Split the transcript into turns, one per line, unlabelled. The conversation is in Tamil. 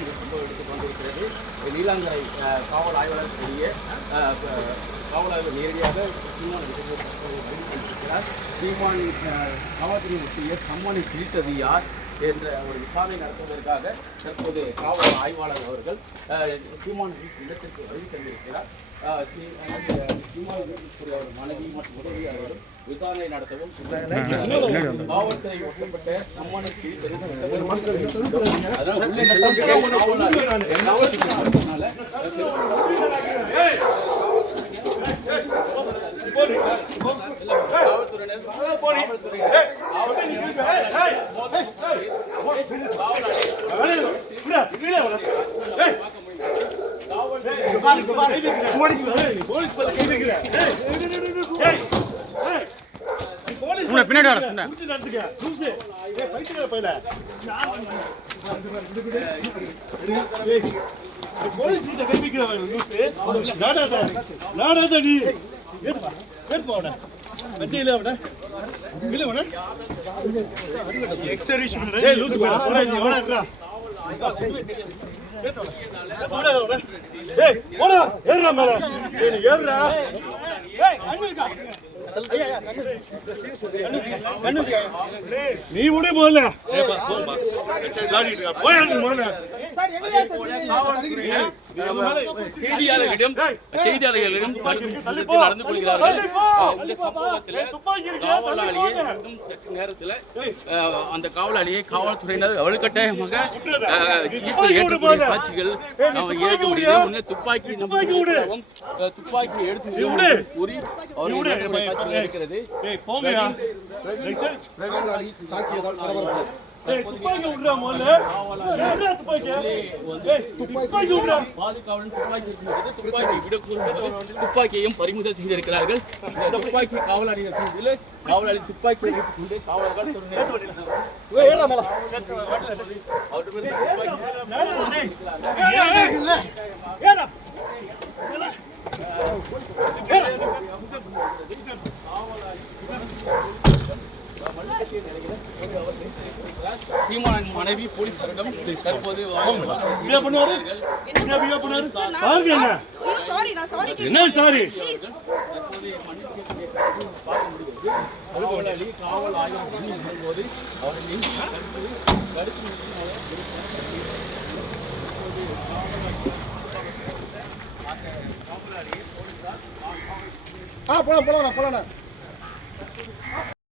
ரிமாண்ட் எடுத்து கொண்டிருக்கிறது. நீலாங்கரை அஹ், காவல் ஆய்வாளர் கூடிய அஹ், காவல் ஆய்வு நேரடியாக சீமான் இருக்கிறார் சீமான் அஹ், காவல்துறை ஒட்டிய சம்மனை பிரித்தது யார்? என்ற ஒரு விசாரணை நடத்துவதற்காக தற்போது காவல் ஆய்வாளர் அவர்கள் அஹ், சீமான் இடத்திற்கு வருகை தந்திருக்கிறார். அஹ், சீமான் வீட்டுக்குரிய அவர் மனைவி மற்றும் உதவியாளர்களும் விசாரணை நடத்தவும் காவல்துறை ஒட்டப்பட்ட சம்மனை பிரித்தது அதான் உள்ளே காவலாளர் காவல்துறை காவல்துறையினர் காவல்துறையினர்
பின்னாடி வர பின்னாடி
நீ விடு முதல்ல.
செய்தியாளர்களிடம் செய்தியாளர்களிடம் நடந்து கொள்கிறார்கள் இந்த சம்பவத்தில் காவலாளியை இன்னும் சற்று நேரத்தில் அந்த காவலாளியை காவல்துறையினர் வலுக்கட்டாயமாக காட்சிகள் துப்பாக்கி துப்பாக்கி எடுத்து கூறி அவர் காட்சிகள் இருக்கிறது துப்பாக்கியையும் பறிமுதல் செய்திருக்கிறார்கள் இந்த துப்பாக்கி செய்தியில் காவலாளி துப்பாக்கி கொண்டு காவலர்கள் அவர்கள் துப்பாக்கி சீமானின் மனைவி போலீசாரிடம் தற்போது
என்ன?
சாரி
காவல் ஆய்வு போது அவரை நெஞ்சு தற்போது கடுத்து நிறுத்தி
ஆ போலாம் போலாம் போலாம்.